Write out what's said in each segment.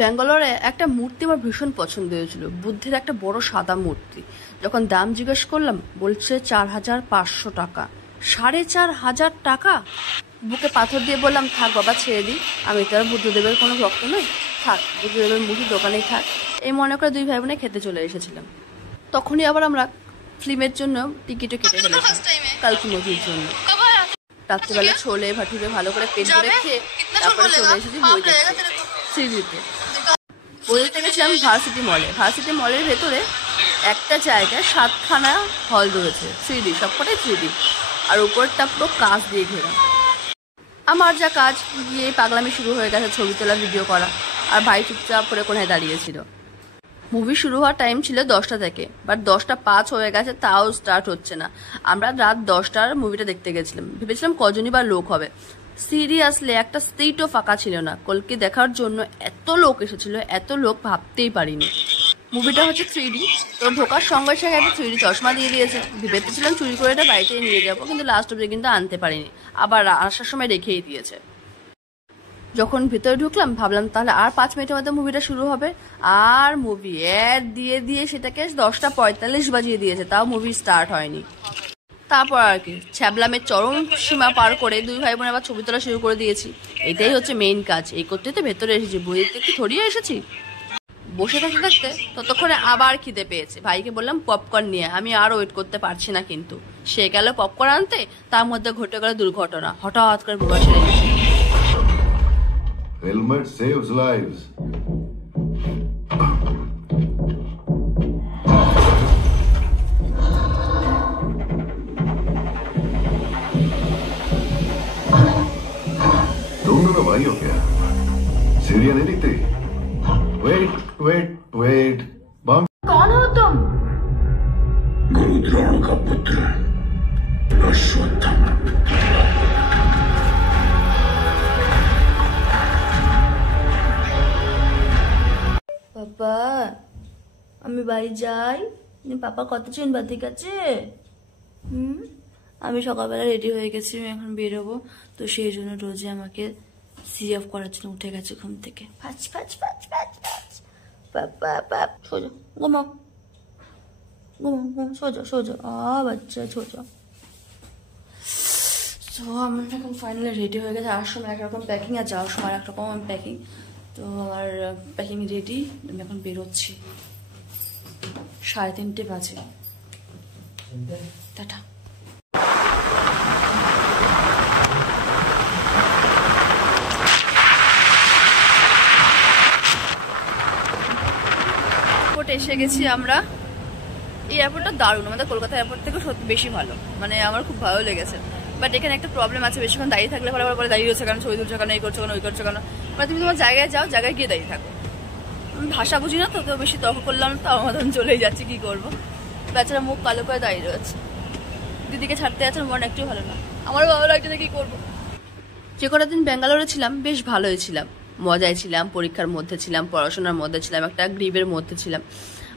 ব্যাঙ্গালোরে একটা মূর্তি আমার ভীষণ পছন্দ হয়েছিল, বুদ্ধের একটা বড় সাদা মূর্তি। যখন দাম জিজ্ঞেস করলাম বলছে 4,500 টাকা। 4,500 টাকা! বুকে পাথর দিয়ে বললাম, থাক বাবা, ছেড়ে দিই, আমি তো আর বুদ্ধদেবের কোনো ভক্ত নই, থাক, বুদ্ধদেবের মূর্তি দোকানেই থাক। এই মনে করে দুই ভাই বোনে খেতে চলে এসেছিলাম। তখনই আবার আমরা ফিল্মের জন্য টিকিটও কেটে ফেলেছি, কালকি মুভির জন্য। রাত্রিবেলা ছোলে ভাটুরে ভালো করে পেট করে খেয়ে তারপরে চলে এসেছি বই দেখতে, সিরিজে। বই দেখতে গেছিলাম ভার্সিটি মলে। ভার্সিটি মলের ভেতরে একটা জায়গায় 7খানা হল রয়েছে, 3D, সবকটাই 3D, আর উপরটা পুরো কাঁচ দিয়ে ঘেরা। আমার যা কাজ, গিয়ে পাগলামি শুরু হয়ে গেছে, ছবি তোলা, ভিডিও করা, আর ভাই চুপচাপ করে কোনায় দাঁড়িয়েছিল। মুভি শুরু হওয়ার টাইম ছিল 10টা থেকে, বাট 10টা 5 হয়ে গেছে, তাও স্টার্ট হচ্ছে না। আমরা রাত 10টার মুভিটা দেখতে গেছিলাম, ভেবেছিলাম কজনই বা লোক হবে। সিরিয়াসলি একটা সিটও ফাঁকা ছিল না। কলকি দেখার জন্য এত লোক এসেছিল, এত লোক ভাবতেই পারিনি। মুভিটা হচ্ছে 3D, তো ঢোকার সঙ্গে সঙ্গে একটা 3D চশমা দিয়ে দিয়েছে। ভেবেছিলাম চুরি করে এটা বাড়িতে নিয়ে যাবো, কিন্তু লাস্ট অব্দি কিন্তু আনতে পারিনি, আবার আসার সময় রেখেই দিয়েছে। যখন ভিতরে ঢুকলাম ভাবলাম তাহলে আর 5 মিনিটের মধ্যে মুভিটা শুরু হবে, আর মুভি অ্যাড দিয়ে দিয়ে সেটাকে 10টা 45 বাজিয়ে দিয়েছে, তাও মুভি স্টার্ট হয়নি। তারপর আর কি, ছ্যাবলামের চরম সীমা পার করে দুই ভাই বোন আবার ছবি তোলা শুরু করে দিয়েছি। এটাই হচ্ছে মেইন কাজ, এই করতেই তো ভেতরে এসেছি, বই দেখতে একটু থরিয়ে এসেছি। বসে থাকতে থাকতে ততক্ষণে আবার খিদে পেয়েছে। ভাইকে বললাম পপকর্ন নিয়ে, আমি আর ওয়েট করতে পারছি না, কিন্তু সে গেল পপকর্ন আনতে, তার মধ্যে ঘটে গেল দুর্ঘটনা। হঠাৎ করে বুবা ছেড়ে গেছে। Helmet saves lives. तुम दोनों भाई हो क्या? सीढ़ियां नहीं दिखती? वेट बम। कौन हो तुम? गुरु द्रोण का पुत्र अश्वत्थामा। পাপা, আমি বাড়ি যাই, পাপা কত চিনবা, ঠিক আছে? আমি সকালবেলা রেডি হয়ে গেছি, আমি এখন বেরোবো, তো সেই জন্য রোজে আমাকে সি অফ করার জন্য উঠে গেছে ঘুম থেকে। ফাচ ফাচ ফাচ ফাচ ফাচ। পাপা পাপ, সোজা ঘুমাও, ঘুমাও, সোজা সোজা, বাচ্চা সোজা। তো আমার এখন ফাইনালি রেডি হয়ে গেছে। আসার সময় একরকম প্যাকিং, আর যাওয়ার সময় একরকম প্যাকিং। তো আমার প্যাকিং রেডি, আমি এখন বেরোচ্ছি। 3:30 বাজে। টাটা। এয়ারপোর্ট এসে গেছি আমরা। এই এয়ারপোর্টটা দারুণ, আমাদের কলকাতা এয়ারপোর্ট থেকে সত্যি বেশি ভালো, মানে আমার খুব ভালো লেগেছে। বাট এখানে একটা প্রবলেম আছে, বেশিক্ষণ দাঁড়িয়ে থাকলে পরে আবার দাঁড়িয়ে রয়েছে কেন, ছবি তুলছো কেন, এই করছো কেন, ওই করছো কেন। মানে তুমি তোমার জায়গায় যাও, জায়গায় গিয়ে দাঁড়িয়ে থাকো। আমি ভাষা বুঝি না, তো বেশি তর্ক করলাম, তো আমার মতন চলেই যাচ্ছি, কি করবো। বেচারা মুখ কালো করে দাঁড়িয়ে রয়েছে, দিদিকে ছাড়তে যাচ্ছে, মন একটু ভালো না, আমার ভালো লাগছে না, কি করবো। যে কটা দিন ব্যাঙ্গালোরে ছিলাম বেশ ভালোই ছিলাম, মজায় ছিলাম, পরীক্ষার মধ্যে ছিলাম, পড়াশোনার মধ্যে ছিলাম, একটা গ্রিপের মধ্যে ছিলাম।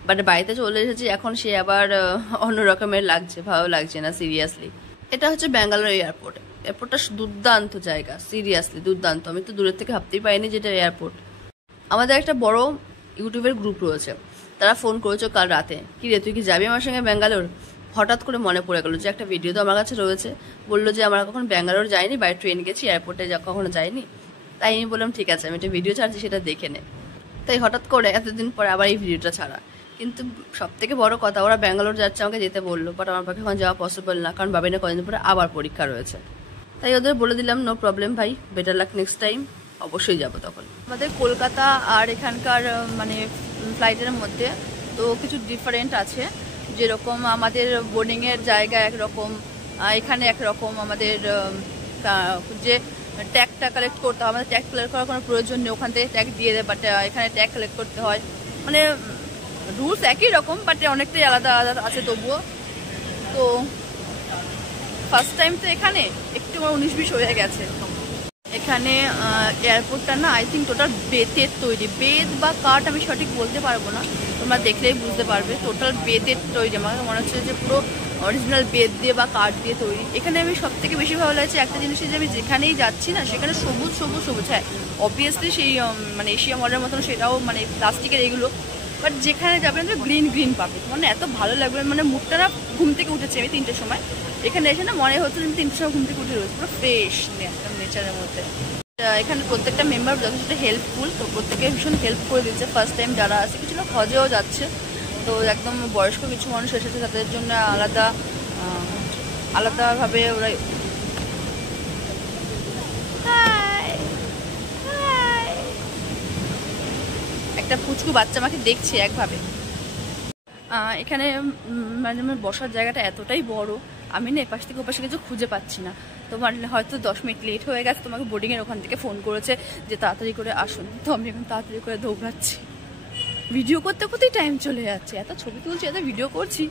বাট বাড়িতে চলে এসেছি, এখন সে আবার অন্য রকমের লাগছে, ভালো লাগছে না, সিরিয়াসলি। এটা হচ্ছে ব্যাঙ্গালোর এয়ারপোর্ট। এয়ারপোর্টটা দুর্দান্ত জায়গা, সিরিয়াসলি দুর্দান্ত। আমি তো দূরের থেকে ভাবতেই পারিনি যেটা এয়ারপোর্ট। আমাদের একটা বড় ইউটিউবের গ্রুপ রয়েছে, তারা ফোন করেছে কাল রাতে, কি রে তুই কি যাবি আমার সঙ্গে ব্যাঙ্গালোর? হঠাৎ করে মনে পড়ে গেলো যে একটা ভিডিও তো আমার কাছে রয়েছে, বললো যে আমরা কখন ব্যাঙ্গালোর যাইনি, বাই ট্রেন গেছি, এয়ারপোর্টে কখনো যাইনি। তাই আমি বললাম ঠিক আছে, আমি একটা ভিডিও ছাড়ছি, সেটা দেখে নে। তাই হঠাৎ করে এতদিন পরে আবার এই ভিডিওটা ছাড়া। কিন্তু সব থেকে বড় কথা, ওরা ব্যাঙ্গালোর যাচ্ছে, আমাকে যেতে বললো, বাট আমার পক্ষে এখন যাওয়া পসিবল না, কারণ বাবিনা কদিন পরে আবার পরীক্ষা রয়েছে। তাই ওদের বলে দিলাম নো প্রবলেম ভাই, বেটার লাক নেক্সট টাইম, অবশ্যই যাব তখন। আমাদের কলকাতা আর এখানকার মানে ফ্লাইটের মধ্যে তো কিছু ডিফারেন্ট আছে, যেরকম আমাদের বোর্ডিংয়ের জায়গা একরকম, এখানে একরকম। আমাদের যে ট্যাগটা কালেক্ট করতে হয়, আমাদের ট্যাগ কালেক্ট করার কোনো প্রয়োজন নেই, ওখান থেকে ট্যাগ দিয়ে দেয়, বাট এখানে ট্যাগ কালেক্ট করতে হয়। মানে রুলস একই রকম, বাট অনেকটাই আলাদা আলাদা আছে তবুও। তো ফার্স্ট টাইম তো এখানে একটু আমার 19-20 হয়ে গেছে। এখানে এয়ারপোর্টটা না আই থিঙ্ক টোটাল বেতের তৈরি, বেত বা কাঠ আমি সঠিক বলতে পারবো না, তোমরা দেখলেই বুঝতে পারবে। টোটাল বেতের তৈরি, আমার মনে হচ্ছে যে পুরো অরিজিনাল বেত দিয়ে বা কাঠ দিয়ে তৈরি। এখানে আমি সব থেকে বেশি ভালো লাগছে একটা জিনিস, যে আমি যেখানেই যাচ্ছি না সেখানে সবুজ সবুজ সবুজ। হ্যাঁ অবভিয়াসলি সেই মানে এশিয়া মডেলের মতন সেটাও মানে প্লাস্টিকের এগুলো, বাট যেখানে যাবেন তো গ্রিন গ্রিন পাবে, মানে এত ভালো লাগবে। মানে মুখটা না ঘুম থেকে উঠেছে আমি 3টের সময়, এখানে এসে না মনে হচ্ছে আমি 3টের সময় ঘুম থেকে উঠে রয়েছে, পুরো ফ্রেশ একদম নেচারের মধ্যে। এখানে প্রত্যেকটা মেম্বার যথেষ্ট হেল্পফুল, তো প্রত্যেকে ভীষণ হেল্প করে দিচ্ছে। ফার্স্ট টাইম যারা আছে, কিছু লোক হজেও যাচ্ছে, তো একদম বয়স্ক কিছু মানুষ এসেছে, তাদের জন্য আলাদাভাবে ওরা একটা পুচকু বাচ্চা আমাকে দেখছে একভাবে। এখানে মানে আমার বসার জায়গাটা এতটাই বড়, আমি না এপাশ থেকে ওপাশে কিছু খুঁজে পাচ্ছি না। তোমার হয়তো 10 মিনিট লেট হয়ে গেছে, তোমাকে বোর্ডিংয়ের ওখান থেকে ফোন করেছে যে তাড়াতাড়ি করে আসুন, তো আমি এখন তাড়াতাড়ি করে দৌড়াচ্ছি। ভিডিও করতে করতেই টাইম চলে যাচ্ছে, এত ছবি তুলছি, এত ভিডিও করছি,